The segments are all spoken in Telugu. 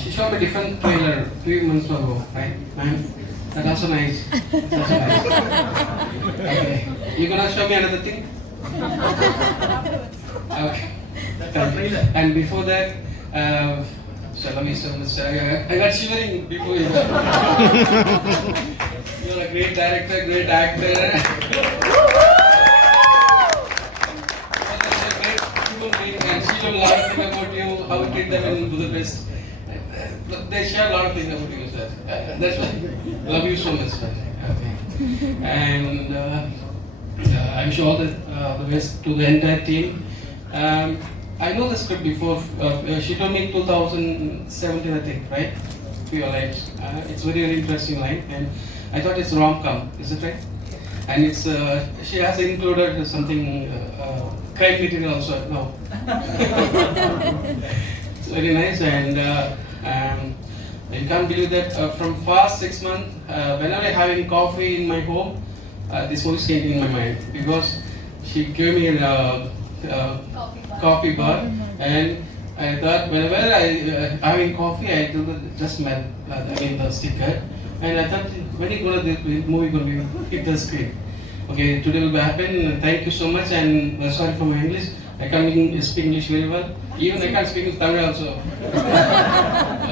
She showed me different trailer 3 months ago, right? And that's also nice. That's also nice. Okay. You gonna show me another thing? Okay. And before that, so love you so much. I got shivering before you. You're a great director, great actor. And she knows a lot of things about you, how you treat them in Budapest. They share a lot of things about you, sir. That's why I love you so much, sir. Okay. And I wish all the best to the entire team. I know the script before. She told me 2017, I think, right? For your lives. It's very, very interesting line, and I thought it's rom-com. Is it right? And it's she has included something crime material also. No. It's very nice, and you can't believe that from past 6 months, whenever I'm having coffee in my home, this movie came in my mind because she gave me a coffee bar, and I thought whenever I having coffee, I do just smell. The sticker, and I thought when you go to the movie going to hit the screen. Okay, today will be happen. Thank you so much, and sorry for my English. I can't speak English very well. Even I can't speak Tamil also.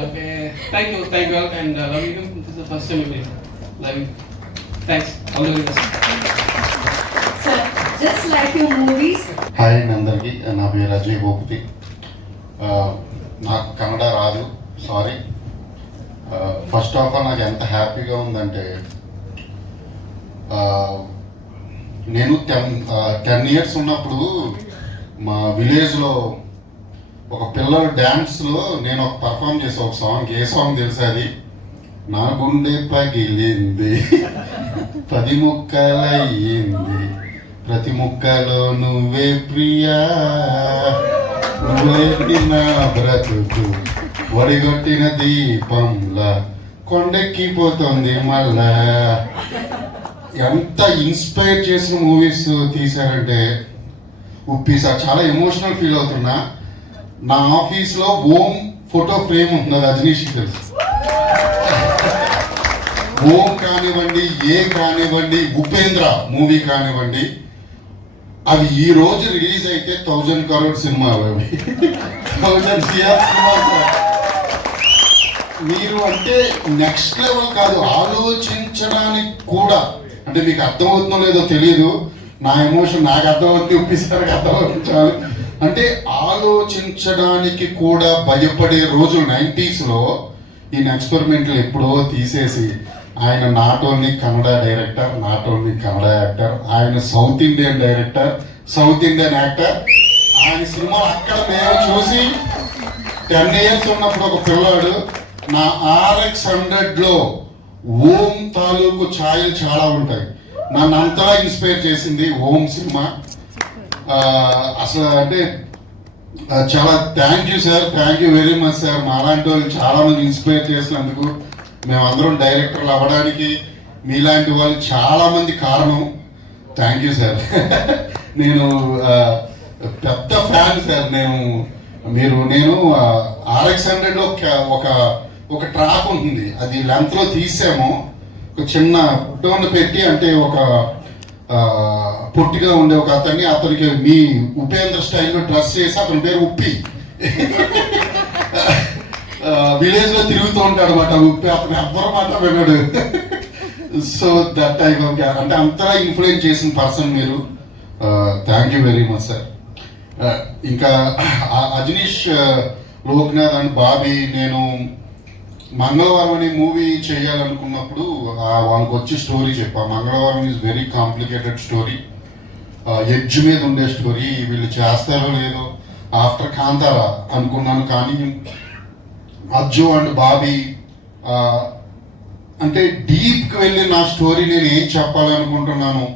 Okay, thank you all, and love you. This is the first time we meet. Love you. Thanks. All the best. Sir, just like your movies. Hi అందరికీ, నా పేరు అజయ్ భూపతి. నాకు కన్నడ రాదు, సారీ. ఫస్ట్ ఆఫ్ ఆల్ నాకు ఎంత హ్యాపీగా ఉందంటే, నేను 10 years ఉన్నప్పుడు మా విలేజ్లో ఒక పిల్లల డ్యాన్స్లో నేను ఒక పర్ఫామ్ చేసే ఒక సాంగ్. ఏ సాంగ్ తెలుసా అది? నా గుండె పగిలింది 10 ముక్కలయ్యింది, ప్రతి ముక్కలో నువ్వే ప్రియా, నువ్వే నా బ్రతుకు వడిగొట్టిన దీపంలా కొండెక్కిపోతుంది మళ్ళా. ఎంత ఇన్స్పైర్ చేసిన మూవీస్ తీశారంటే సార్ చాలా ఎమోషనల్ ఫీల్ అవుతున్నా. నా ఆఫీస్లో ఓం ఫోటో ఫ్రేమ్ ఉంటుంది, రజనీష్కి తెలుసు. ఓం కానివ్వండి, కానివ్వండి, ఉపేంద్ర మూవీ కానివ్వండి, అవి ఈ రోజు రిలీజ్ అయితే 1000 crore సినిమా. అవి 1000 crore సినిమా. మీరు అంటే నెక్స్ట్ లెవెల్ కాదు, ఆలోచించడానికి కూడా, అంటే మీకు అర్థమవుతుందో లేదో తెలియదు, నా ఎమోషన్ నాకు అర్థమవుతుంది, ఉప్పిసారికి అర్థమవుతుంది చాలు. అంటే ఆలోచించడానికి కూడా భయపడే రోజులు 90s ఈయన ఎక్స్పెరిమెంట్లు ఎప్పుడో తీసేసి, ఆయన not only Kannada director, not only Kannada actor, ఆయన south Indian director, south Indian actor. ఆయన సినిమా అక్కడ మేము చూసి 10 years ఉన్నప్పుడు ఒక పిల్లాడు నా RX100లో ఓం తాలూకు ఛాయలు చాలా ఉంటాయి. నన్ను అంతలా ఇన్స్పైర్ చేసింది ఓం సినిమా. అసలు అంటే చాలా thank you sir, thank you very much sir. మా అలాంటి వాళ్ళు చాలా మంది ఇన్స్పైర్ చేసినందుకు, మేమందరం డైరెక్టర్లు అవ్వడానికి మీలాంటి వాళ్ళు చాలా మంది కారణం. Thank you sir. నేను పెద్ద ఫ్యాన్ సార్. నేను RX100లో ఒక ట్రాక్ ఉంటుంది, అది లెంత్లో తీసాము. ఒక చిన్న టోన్ పెట్టి, అంటే ఒక పొట్టిగా ఉండే ఒక అతనికి మీ ఉపేంద్ర స్టైల్లో డ్రెస్ చేసి, అతని పేరు ఉప్పి, విలేజ్ లో తిరుగుతూ ఉంటాడు అనమాట. ఉప్పి అతను ఎవ్వరు మాట విన్నాడు. సో దట్ టైప్ ఆఫ్, అంటే అంతలా ఇన్ఫ్లుయెన్స్ చేసిన పర్సన్ మీరు. Thank you very much sir. ఇంకా అజనీష్, లోక్నాథ్ అండ్ బాబీ, నేను మంగళవారం అనే మూవీ చేయాలనుకున్నప్పుడు వాళ్ళకి వచ్చి స్టోరీ చెప్పా. మంగళవారం is very complicated story, edge మీద ఉండే స్టోరీ. వీళ్ళు చేస్తారో లేదో ఆఫ్టర్ కాంతారా అనుకున్నాను, కానీ అజ్జు అండ్ బాబీ అంటే డీప్కి వెళ్ళి నా స్టోరీ నేను ఏం చెప్పాలనుకుంటున్నాను,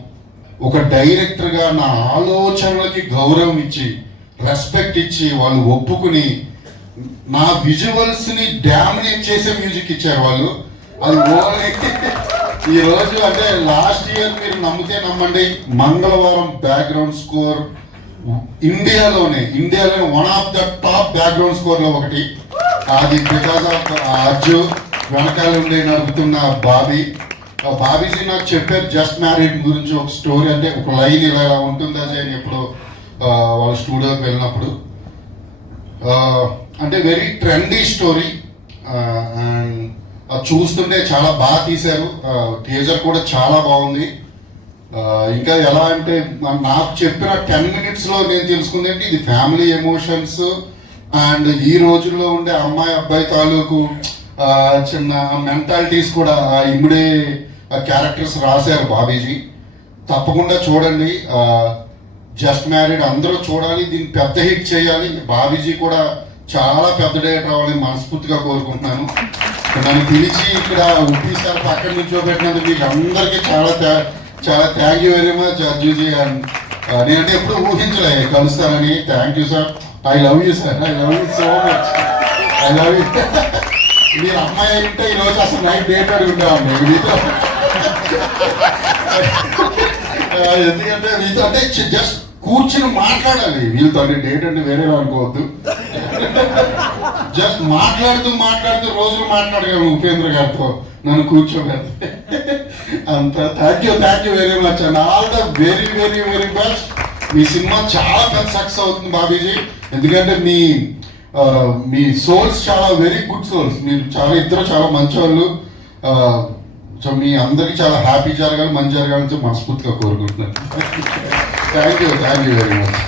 ఒక డైరెక్టర్గా నా ఆలోచనలకి గౌరవం ఇచ్చి, రెస్పెక్ట్ ఇచ్చి, వాళ్ళు ఒప్పుకుని నా విజువల్స్ ని డామినేట్ చేసే మ్యూజిక్ ఇచ్చారు వాళ్ళు. అది ఓన్లీ ఈ రోజు, అంటే లాస్ట్ ఇయర్ మీరు నమ్మితే నమ్మండి, మంగళవారం బ్యాక్గ్రౌండ్ స్కోర్ ఇండియాలోనే 1 of the top background score లో ఒకటి. అది బికాస్ ఆఫ్ అర్జు వెనకాల ఉండి నడుపుతున్న బాబీ. బాబీజీ నాకు చెప్పారు జస్ట్ మ్యారీడ్ గురించి ఒక స్టోరీ, అంటే ఒక లైన్ ఇలా ఇలా ఉంటుందా అని ఎప్పుడు వాళ్ళ స్టూడియోకి వెళ్ళినప్పుడు. అంటే వెరీ ట్రెండీ స్టోరీ అండ్ చూస్తుంటే చాలా బాగా తీశారు. టీజర్ కూడా చాలా బాగుంది. ఇంకా ఎలా అంటే నాకు చెప్పిన 10 minutesలో నేను తెలుసుకుంది ఏంటి, ఇది ఫ్యామిలీ ఎమోషన్స్ అండ్ ఈ రోజుల్లో ఉండే అమ్మాయి అబ్బాయి తాలూకు చిన్న మెంటాలిటీస్ కూడా ఇమ్మడే క్యారెక్టర్స్ రాశారు బాబీజీ. తప్పకుండా చూడండి. జస్ట్ మ్యారీడ్ అందరూ చూడాలి, దీన్ని పెద్ద హిట్ చేయాలి. బాబీజీ కూడా చాలా పెద్ద డేట్ రావాలని మనస్ఫూర్తిగా కోరుకుంటున్నాను. నన్ను పిలిచి ఇక్కడ ఒకేసారి పక్కన నిల్చోబెట్టినందుకు మీకు అందరికీ చాలా థ్యాంక్ యూ వెరీ మచ్ అర్జుజీ. అండ్ నేనంటే ఎప్పుడు ఊహించలే కలుస్తానని. Thank you sir. I love you sir. I love you so much. I love you. మీరు అమ్మాయి అంటే ఈరోజు అసలు నైట్ డేట్ అడిగి ఉంటామండి మీతో. ఎందుకంటే మీతో అంటే జస్ట్ కూర్చుని మాట్లాడాలి వీళ్ళతో. అంటే డేట్ అంటే వేరే అనుకోవద్దు. జస్ట్ మాట్లాడుతూ రోజులు మాట్లాడగలను ఉపేంద్ర గారితో నన్ను కూర్చోబెడితే. అంత thank you very much and all the very very very best. Me cinema చాలా పెద్ద సక్సెస్ అవుతుంది బాబీజీ. ఎందుకంటే మీ సోల్స్ చాలా వెరీ గుడ్ సోల్స్. మీరు ఇద్దరు చాలా మంచి వాళ్ళు. సో మీ అందరికీ చాలా హ్యాపీ జరగాలి, మంచి జరగాలని మనస్ఫూర్తిగా కోరుకుంటున్నాను. Thank you very much.